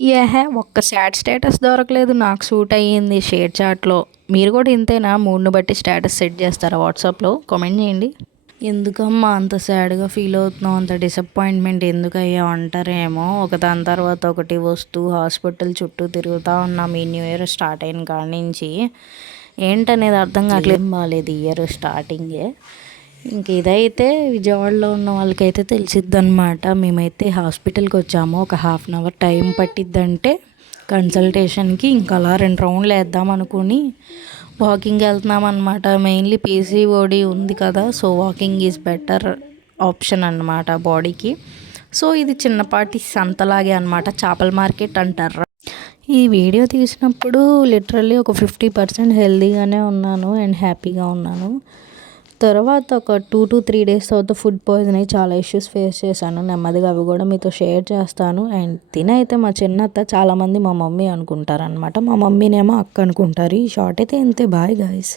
ఏహే ఒక్క sad status దొరకలేదు. నాకు సూట్ అయ్యింది షేర్ చాట్లో. మీరు కూడా ఇంతేనా? మూడ్ని బట్టి స్టేటస్ సెట్ చేస్తారా వాట్సాప్లో? కామెంట్ చేయండి. ఎందుకమ్మా అంత సాడ్గా ఫీల్ అవుతున్నావు? అంత డిసప్పాయింట్మెంట్ ఎందుకు అయ్యా అంటారేమో? ఒక దాని తర్వాత ఒకటి వస్తూ హాస్పిటల్ చుట్టూ తిరుగుతూ ఉన్నాం. ఈ న్యూ ఇయర్ స్టార్ట్ అయిన కాడి నుంచి ఏంటనేది అర్థం కావట్లేదు. బాగాలేదు ఇయర్ స్టార్టింగే. ఇంక ఇదైతే విజయవాడలో ఉన్న వాళ్ళకైతే తెలిసిద్ది అనమాట మేమైతే హాస్పిటల్కి వచ్చాము. ఒక హాఫ్ అన్ అవర్ టైం పట్టిద్దంటే కన్సల్టేషన్కి ఇంకా అలా రెండు రౌండ్లు వేద్దాం అనుకుని వాకింగ్ వెళ్తున్నాం అనమాట మెయిన్లీ పీసీఓడి ఉంది కదా so walking is better option అనమాట బాడీకి. సో ఇది చిన్నపాటి సంతలాగే అనమాట చేపల మార్కెట్ అంటారు. ఈ వీడియో తీసినప్పుడు లిటరల్లీ ఒక ఫిఫ్టీ పర్సెంట్ హెల్తీగానే ఉన్నాను అండ్ హ్యాపీగా ఉన్నాను. తర్వాత ఒక టూ టు త్రీ డేస్ తర్వాత ఫుడ్ పాయిజన్ అయ్యి చాలా ఇష్యూస్ ఫేస్ చేశాను. నెమ్మదిగా అవి కూడా మీతో షేర్ చేస్తాను. అండ్ తినైతే మా చిన్నత్త చాలామంది మా మమ్మీ అనుకుంటారు అనమాట మా మమ్మీనేమో అక్క అనుకుంటారు. ఈ షార్ట్ అయితే ఇంతే. Bye guys.